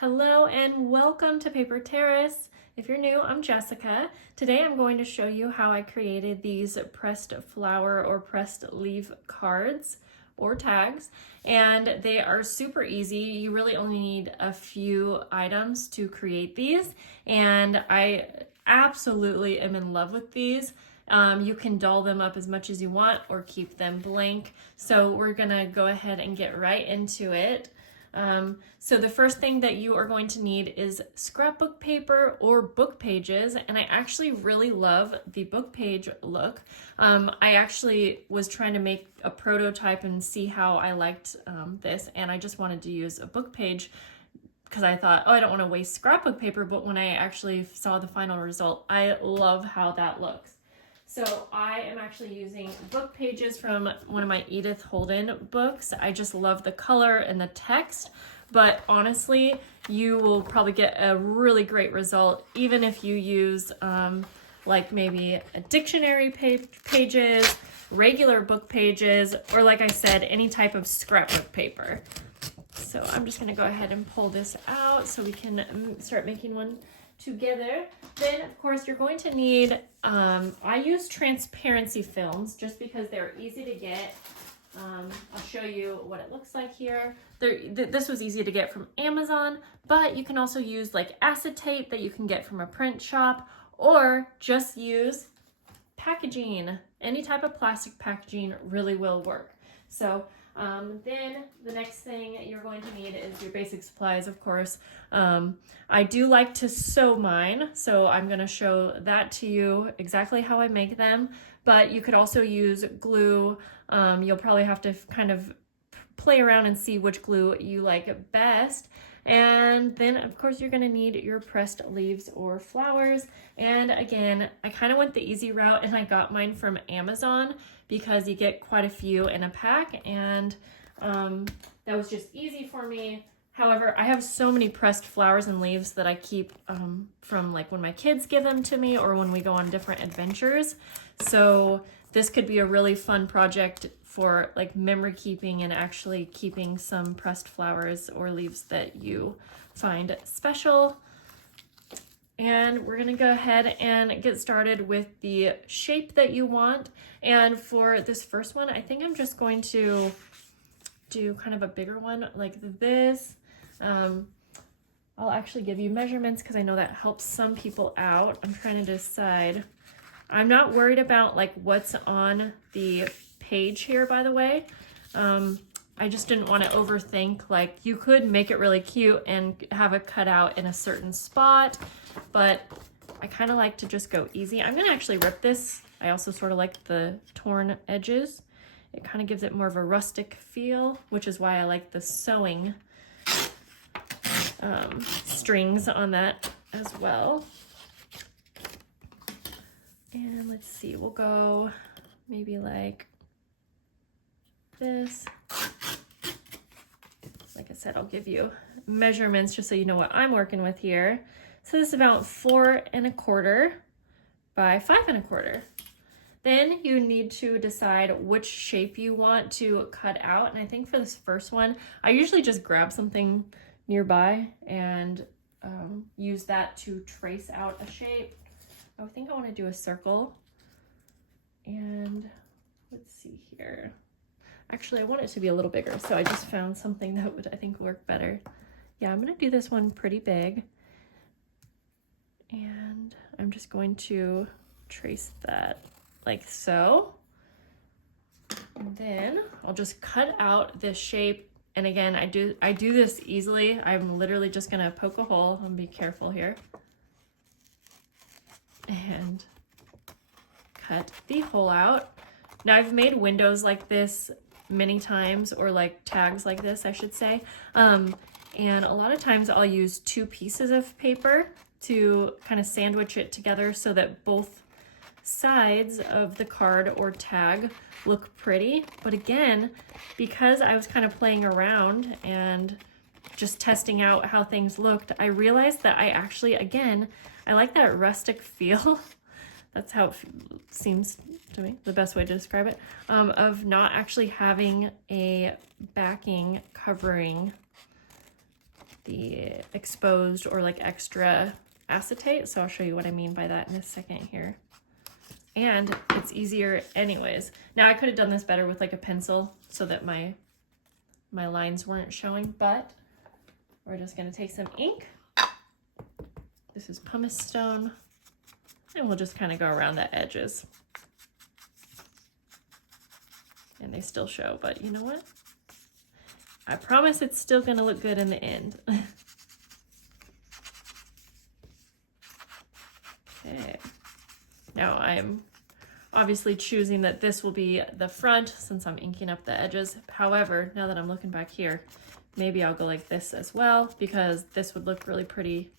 Hello and welcome to Paper Terrace. If you're new, I'm Jessica. Today I'm going to show you how I created these pressed flower or pressed leaf cards or tags, and they are super easy. You really only need a few items to create these, and I absolutely am in love with these. You can doll them up as much as you want or keep them blank. So we're gonna go ahead and get right into it. So the first thing that you are going to need is scrapbook paper or book pages, and I actually really love the book page look. I actually was trying to make a prototype and see how I liked this, and I just wanted to use a book page because I thought, oh, I don't want to waste scrapbook paper, but when I actually saw the final result, I love how that looks. So I am actually using book pages from one of my Edith Holden books. I just love the color and the text, but honestly, you will probably get a really great result even if you use like maybe a dictionary pages, regular book pages, or like I said, any type of scrapbook paper. So I'm just gonna go ahead and pull this out so we can start making one together. Then of course you're going to need, I use transparency films just because they're easy to get. I'll show you what it looks like here. This was easy to get from Amazon, but you can also use like acetate that you can get from a print shop, or just use packaging. Any type of plastic packaging really will work. So then the next thing you're going to need is your basic supplies, of course. I do like to sew mine, so I'm going to show that to you exactly how I make them, but you could also use glue. You'll probably have to kind of play around and see which glue you like best. And then of course you're going to need your pressed leaves or flowers. And again, I kind of went the easy route and I got mine from Amazon because you get quite a few in a pack, and that was just easy for me. However, I have so many pressed flowers and leaves that I keep from like when my kids give them to me or when we go on different adventures. So this could be a really fun project for like memory keeping and actually keeping some pressed flowers or leaves that you find special. And we're gonna go ahead and get started with the shape that you want. And for this first one, I think I'm just going to do kind of a bigger one like this. I'll actually give you measurements because I know that helps some people out. I'm trying to decide. I'm not worried about like what's on the page here, by the way. I just didn't want to overthink. Like, you could make it really cute and have it cut out in a certain spot, but I kind of like to just go easy. I'm gonna actually rip this. I also sort of like the torn edges. It kind of gives it more of a rustic feel, which is why I like the sewing strings on that as well. And let's see, we'll go maybe like this. Like I said, I'll give you measurements just so you know what I'm working with here. So this is about 4 1/4 by 5 1/4. Then you need to decide which shape you want to cut out. And I think for this first one, I usually just grab something nearby and use that to trace out a shape. I think I want to do a circle. And let's see here. Actually, I want it to be a little bigger, so I just found something that would, I think, work better. Yeah, I'm going to do this one pretty big. And I'm just going to trace that like so. And then I'll just cut out this shape. And again, I do this easily. I'm literally just going to poke a hole. I'm going to be careful here. And cut the hole out. Now, I've made windows like this many times, or like tags like this, I should say. And a lot of times I'll use 2 pieces of paper to kind of sandwich it together so that both sides of the card or tag look pretty. But again, because I was kind of playing around and just testing out how things looked, I realized that I actually, again, I like that rustic feel. That's how it seems to me, the best way to describe it, of not actually having a backing covering the exposed or like extra acetate. So I'll show you what I mean by that in a second here. And it's easier anyways. Now I could have done this better with like a pencil so that my lines weren't showing, but we're just gonna take some ink. This is pumice stone, and we'll just kind of go around the edges. And they still show, but you know what? I promise it's still gonna look good in the end. Okay. Now I'm obviously choosing that this will be the front since I'm inking up the edges. However, now that I'm looking back here, maybe I'll go like this as well because this would look really pretty.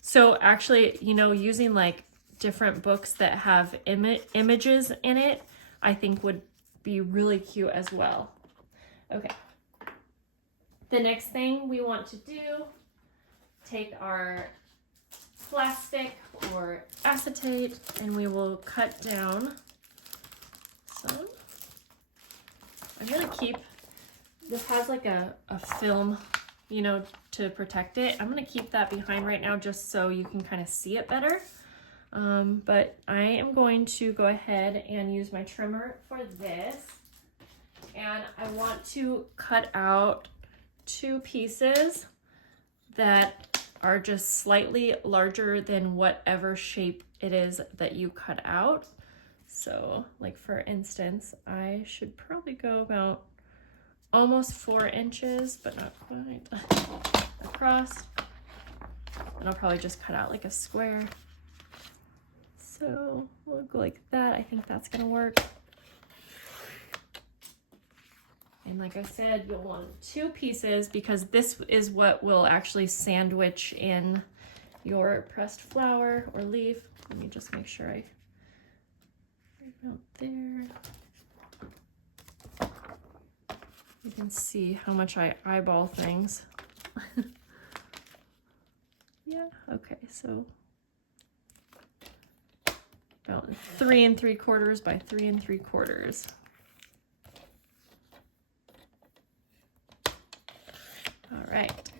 So actually, you know, using like different books that have images in it, I think would be really cute as well. Okay. The next thing we want to do, take our plastic or acetate and we will cut down some. I'm gonna keep, this has like a film, you know, to protect it. I'm gonna keep that behind right now just so you can kind of see it better. But I am going to go ahead and use my trimmer for this. And I want to cut out 2 pieces that are just slightly larger than whatever shape it is that you cut out. So like for instance, I should probably go about almost 4 inches, but not quite, across. And I'll probably just cut out like a square. So we'll go like that. I think that's gonna work. And like I said, you'll want 2 pieces because this is what will actually sandwich in your pressed flower or leaf. Let me just make sure I out there. You can see how much I eyeball things. Yeah, okay, so about 3 3/4 by 3 3/4. All right,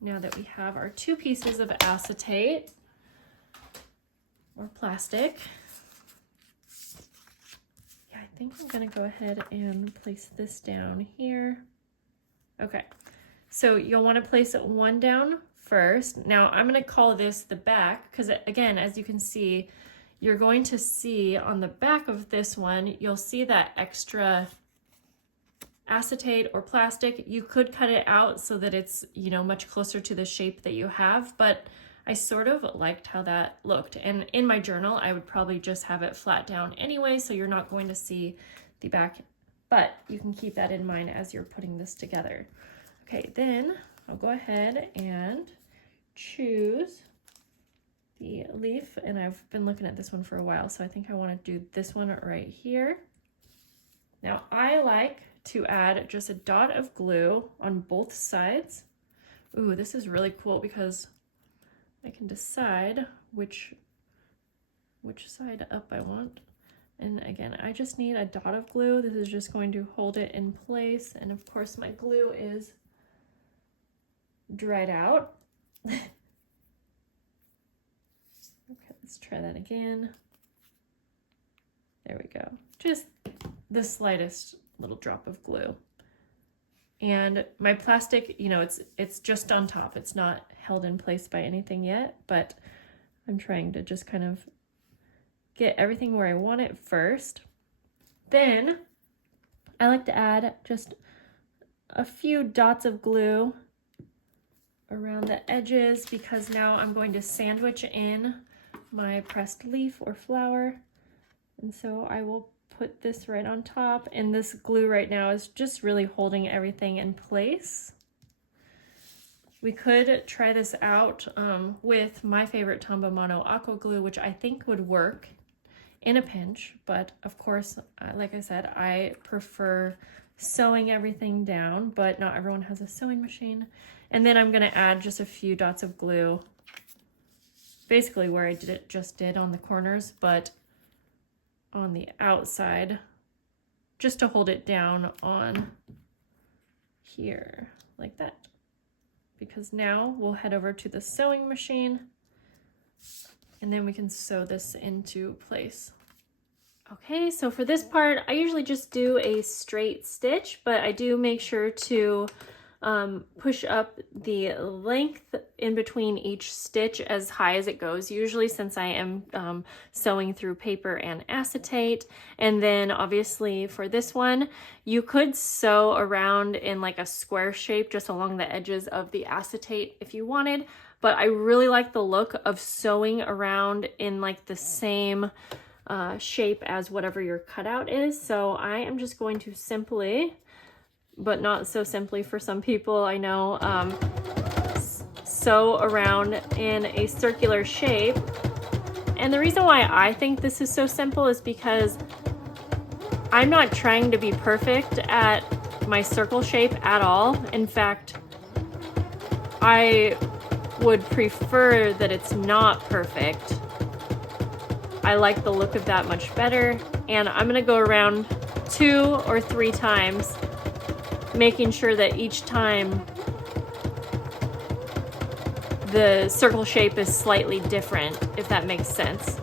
now that we have our 2 pieces of acetate or plastic, yeah, I think I'm gonna go ahead and place this down here. Okay, so you'll wanna place it 1 down first. Now I'm gonna call this the back because again, as you can see, you're going to see on the back of this one, you'll see that extra acetate or plastic. You could cut it out so that it's, you know, much closer to the shape that you have, but I sort of liked how that looked. And in my journal, I would probably just have it flat down anyway, so you're not going to see the back, but you can keep that in mind as you're putting this together. Okay, then I'll go ahead and choose the leaf, and I've been looking at this one for a while, so I think I want to do this one right here. Now I like to add just a dot of glue on both sides. Ooh, this is really cool because I can decide which side up I want. And again, I just need a dot of glue. This is just going to hold it in place. And of course my glue is dried out. Okay, let's try that again. There we go. Just the slightest little drop of glue. And my plastic, you know, it's just on top. It's not held in place by anything yet, but I'm trying to just kind of get everything where I want it first. Then I like to add just a few dots of glue around the edges because now I'm going to sandwich in my pressed leaf or flower. And so I will put this right on top, and this glue right now is just really holding everything in place. We could try this out with my favorite Tombow Mono Aqua Glue, which I think would work in a pinch, but of course, like I said, I prefer sewing everything down, but not everyone has a sewing machine. And then I'm gonna add just a few dots of glue, basically where I just did on the corners, but on the outside, just to hold it down on here, like that. because now we'll head over to the sewing machine and then we can sew this into place. Okay, so for this part, I usually just do a straight stitch, but I do make sure to push up the length in between each stitch as high as it goes, usually since I am sewing through paper and acetate. And then obviously for this one, you could sew around in like a square shape just along the edges of the acetate if you wanted, but I really like the look of sewing around in like the same shape as whatever your cutout is. So I am just going to simply, but not so simply for some people, I know, sew around in a circular shape. And the reason why I think this is so simple is because I'm not trying to be perfect at my circle shape at all. In fact, I would prefer that it's not perfect. I like the look of that much better, and I'm gonna go around 2 or 3 times, making sure that each time the circle shape is slightly different, if that makes sense.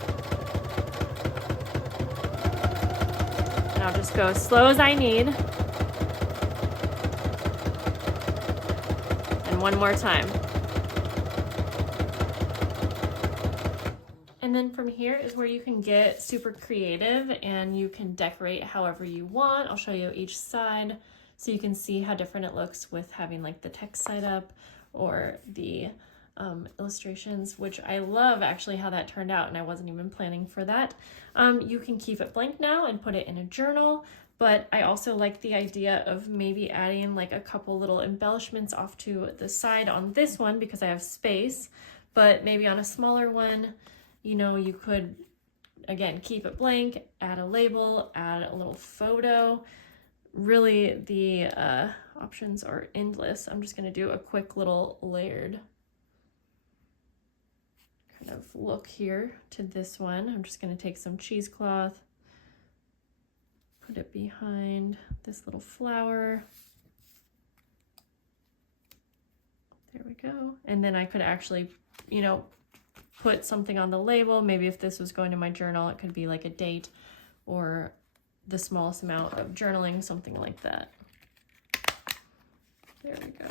And I'll just go as slow as I need. And one more time. And then from here is where you can get super creative and you can decorate however you want. I'll show you each side so you can see how different it looks with having like the text side up or the illustrations, which I love actually how that turned out, and I wasn't even planning for that. You can keep it blank now and put it in a journal, but I also like the idea of maybe adding like a couple little embellishments off to the side on this one because I have space, but maybe on a smaller one, you know, you could, again, keep it blank, add a label, add a little photo. Really, the options are endless. I'm just going to do a quick little layered kind of look here to this one. I'm just going to take some cheesecloth, put it behind this little flower. There we go. And then I could actually, you know, put something on the label. Maybe if this was going to my journal, it could be like a date or the smallest amount of journaling, something like that. There we go.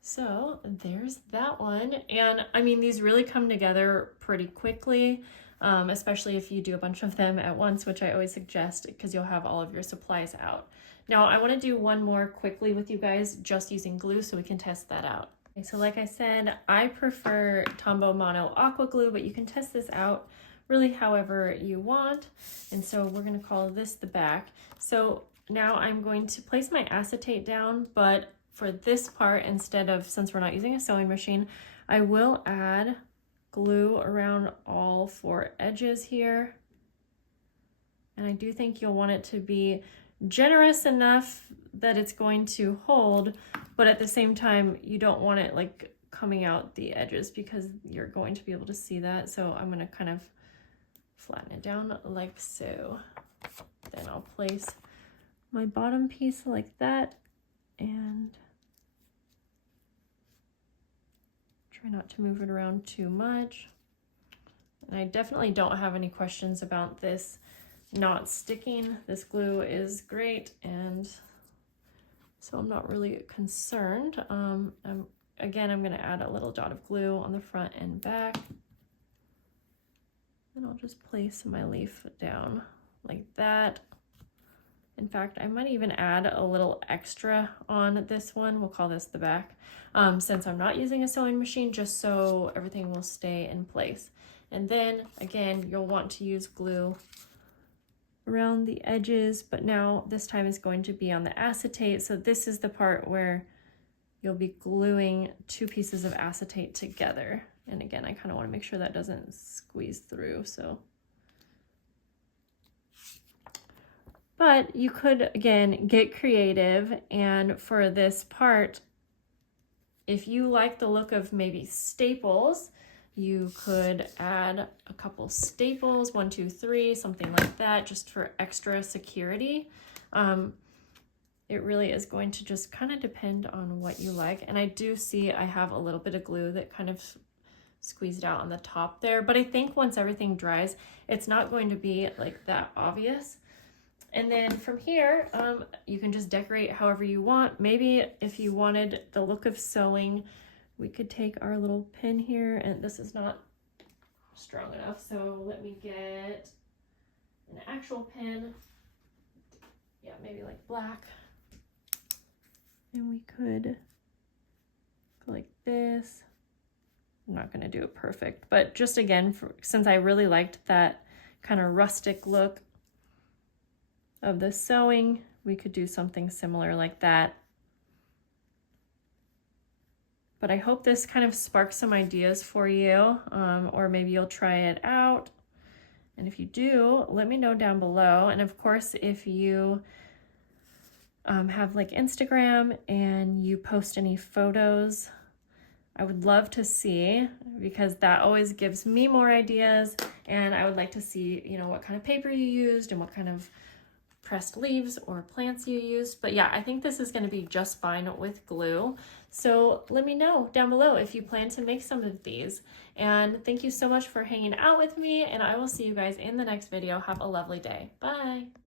So there's that one. And I mean, these really come together pretty quickly, especially if you do a bunch of them at once, which I always suggest because you'll have all of your supplies out. Now I want to do one more quickly with you guys, just using glue so we can test that out. Okay, so like I said, I prefer Tombow Mono Aqua Glue, but you can test this out really however you want. And so we're going to call this the back. So now I'm going to place my acetate down, but for this part, instead of, since we're not using a sewing machine, I will add glue around all 4 edges here. And I do think you'll want it to be generous enough that it's going to hold, but at the same time, you don't want it like coming out the edges because you're going to be able to see that. So I'm going to kind of flatten it down like so. Then I'll place my bottom piece like that and try not to move it around too much. And I definitely don't have any questions about this not sticking. This glue is great, and so I'm not really concerned. Again, I'm going to add a little dot of glue on the front and back, and I'll just place my leaf down like that. In fact, I might even add a little extra on this one. We'll call this the back, since I'm not using a sewing machine, just so everything will stay in place. And then again, you'll want to use glue around the edges, but now this time is going to be on the acetate. So this is the part where you'll be gluing 2 pieces of acetate together. And again, I kind of want to make sure that doesn't squeeze through. But you could, again, get creative. And for this part, if you like the look of maybe staples, you could add a couple staples, 1, 2, 3, something like that, just for extra security. it really is going to just kind of depend on what you like. And I do see I have a little bit of glue that kind of squeezed out on the top there, but I think once everything dries, it's not going to be like that obvious. And then from here, you can just decorate however you want. Maybe if you wanted the look of sewing, we could take our little pin here, and this is not strong enough, so let me get an actual pin. Yeah, maybe like black. And we could go like this. I'm not gonna do it perfect, but just again, since I really liked that kind of rustic look of the sewing, we could do something similar like that. But I hope this kind of sparks some ideas for you, or maybe you'll try it out. And if you do, let me know down below. And of course, if you have like Instagram and you post any photos, I would love to see, because that always gives me more ideas, and I would like to see, you know, what kind of paper you used and what kind of pressed leaves or plants you used. But yeah, I think this is going to be just fine with glue. So let me know down below if you plan to make some of these. And thank you so much for hanging out with me, and I will see you guys in the next video. Have a lovely day. Bye.